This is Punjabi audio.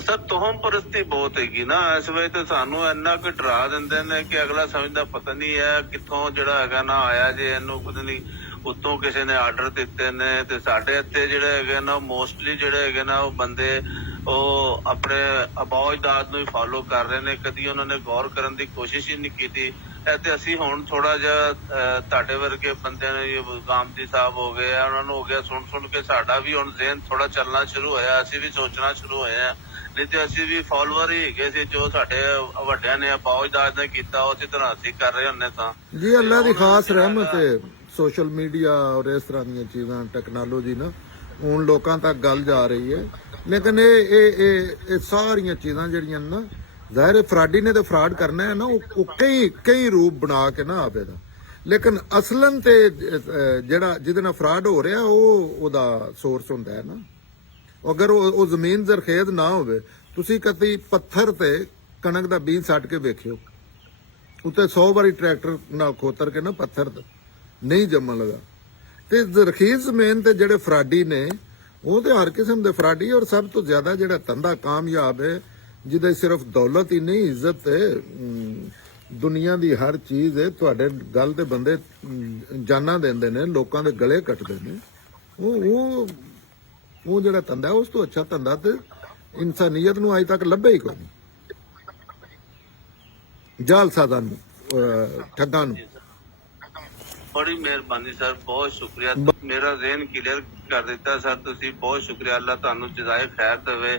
ਸਰ ਤੋਹਮ ਪ੍ਰਸਤੀ ਬਹੁਤ ਹੈਗੀ ਨਾ ਇਸ ਵੇਲੇ ਤੇ ਸਾਨੂੰ ਇੰਨਾ ਕੁ ਡਰਾ ਦਿੰਦੇ ਨੇ ਕਿ ਅਗਲਾ ਸਮਝਦਾ ਪਤਾ ਨਹੀਂ ਹੈ ਕਿੱਥੋਂ ਜਿਹੜਾ ਹੈਗਾ ਨਾ ਆਇਆ ਜੇ ਇਹਨੂੰ ਪਤਾ ਨਹੀਂ ਉੱਤੋਂ ਕਿਸੇ ਨੇ ਆਰਡਰ ਦਿੱਤੇ ਨੇ। ਤੇ ਸਾਡੇ ਇੱਥੇ ਜਿਹੜੇ ਹੈਗੇ ਨਾ ਮੋਸਟਲੀ ਜਿਹੜੇ ਹੈਗੇ ਨਾ ਉਹ ਬੰਦੇ ਉਹ ਆਪਣੇ ਅਬੌਜਦਾਦ ਨੂੰ ਹੀ ਫਾਲੋ ਕਰ ਰਹੇ ਨੇ, ਕਦੀ ਉਹਨਾਂ ਨੇ ਗੌਰ ਕਰਨ ਦੀ ਕੋਸ਼ਿਸ਼ ਹੀ ਨਹੀਂ ਕੀਤੀ। ਤੇ ਅਸੀਂ ਹੁਣ ਥੋੜਾ ਜਿਹਾ ਤੁਹਾਡੇ ਵਰਗੇ ਬੰਦਿਆਂ ਨੇ ਗਾਂਧੀ ਸਾਹਿਬ ਹੋ ਗਏ ਆ, ਉਹਨਾਂ ਨੂੰ ਹੋ ਗਿਆ ਸੁਣ ਕੇ ਸਾਡਾ ਵੀ ਹੁਣ ਜ਼ਿਹਨ ਥੋੜਾ ਚੱਲਣਾ ਸ਼ੁਰੂ ਹੋਇਆ, ਅਸੀਂ ਵੀ ਸੋਚਣਾ ਸ਼ੁਰੂ ਹੋਏ ਆ। ਨਹੀਂ ਤੇ ਅਸੀਂ ਵੀ ਫਾਲੋਅਰ ਹੀ ਹੈਗੇ ਸੀ, ਜੋ ਸਾਡੇ ਵੱਡਿਆਂ ਨੇ ਫੌਜਦਾਰ ਨੇ ਕੀਤਾ ਉਸੇ ਤਰ੍ਹਾਂ ਅਸੀਂ ਕਰ ਰਹੇ ਹੁੰਦੇ ਤਾਂ ਜੀ। ਅੱਲਾ ਦੀ ਖਾਸ ਰਹਿਮਤ ਹੈ ਸੋਸ਼ਲ ਮੀਡੀਆ ਔਰ ਇਸ ਤਰ੍ਹਾਂ ਦੀਆਂ ਚੀਜ਼ਾਂ ਟੈਕਨੋਲੋਜੀ ਨਾ ਹੁਣ ਲੋਕਾਂ ਤੱਕ ਗੱਲ ਜਾ ਰਹੀ ਹੈ। ਲੇਕਿਨ ਇਹ ਸਾਰੀਆਂ ਚੀਜ਼ਾਂ ਜਿਹੜੀਆਂ ਨਾ ਜ਼ਾਹਿਰ ਹੈ ਫਰਾਡੀ ਨੇ ਤੇ ਫਰਾਡ ਕਰਨਾ ਹੈ ਨਾ, ਉਹ ਕਈ ਰੂਪ ਬਣਾ ਕੇ ਨਾ ਆਵੇ ਦਾ। ਲੇਕਿਨ ਅਸਲਨ ਤੇ ਜਿਹੜਾ ਜਿਹਦੇ ਨਾਲ ਫਰਾਡ ਹੋ ਰਿਹਾ ਉਹਦਾ ਸੋਰਸ ਹੁੰਦਾ ਹੈ ਨਾ। ਅਗਰ ਉਹ ਜ਼ਮੀਨ ਜ਼ਰਖੇਜ਼ ਨਾ ਹੋਵੇ, ਤੁਸੀਂ ਕਦੀ ਪੱਥਰ ਤੇ ਕਣਕ ਦਾ ਬੀਜ ਸੱਟ ਕੇ ਵੇਖਿਓ, ਉੱਤੇ 100 ਵਾਰੀ ਟਰੈਕਟਰ ਨਾਲ ਖੋਤਰ ਕੇ ਨਾ ਪੱਥਰ ਨਹੀਂ ਜੰਮਣ ਲਗਾ। ਤੇ ਜ਼ਰਖੀਜ਼ ਜ਼ਮੀਨ ਤੇ ਜਿਹੜੇ ਫਰਾਡੀ ਨੇ ਉਹ ਤੇ ਹਰ ਕਿਸਮ ਦੇ ਫਰਾਡੀ, ਔਰ ਸਭ ਤੋਂ ਜ਼ਿਆਦਾ ਜਿਹੜਾ ਧੰਦਾ ਕਾਮਯਾਬ ਹੈ ਜਿਹਦੇ ਸਿਰਫ ਦੌਲਤ ਹੀ ਨਹੀਂ ਇੱਜ਼ਤ ਹੈ, ਦੁਨੀਆ ਦੀ ਹਰ ਚੀਜ਼ ਹੈ। ਤੁਹਾਡੇ ਗੱਲ ਤੇ ਬੰਦੇ ਜਾਨਾਂ ਦਿੰਦੇ ਨੇ, ਲੋਕਾਂ ਦੇ ਗਲੇ ਕੱਟਦੇ ਨੇ। ਉਹ ਜਿਹੜਾ ਧੰਦਾ ਉਸ ਤੋਂ ਅੱਛਾ ਧੰਦਾ ਤੇ ਇਨਸਾਨੀਅਤ ਨੂੰ ਅਜੇ ਤੱਕ ਲੱਭਿਆ ਹੀ ਕੋਈ ਨਹੀਂ, ਜਾਲਸਾਜ਼ਾਂ ਨੂੰ, ਠੱਗਾਂ ਨੂੰ। ਬੜੀ ਮਿਹਰਬਾਨੀ ਸਰ, ਬਹੁਤ ਸ਼ੁਕਰੀਆ। ਮੇਰਾ ਜ਼ਿਹਨ ਕਲੀਅਰ ਕਰ ਦਿੱਤਾ ਸਰ ਤੁਸੀਂ, ਬਹੁਤ ਸ਼ੁਕਰੀਆ। ਅੱਲਾ ਤੁਹਾਨੂੰ ਜਜ਼ਾਏ ਖੈਰ ਦੇਵੇ।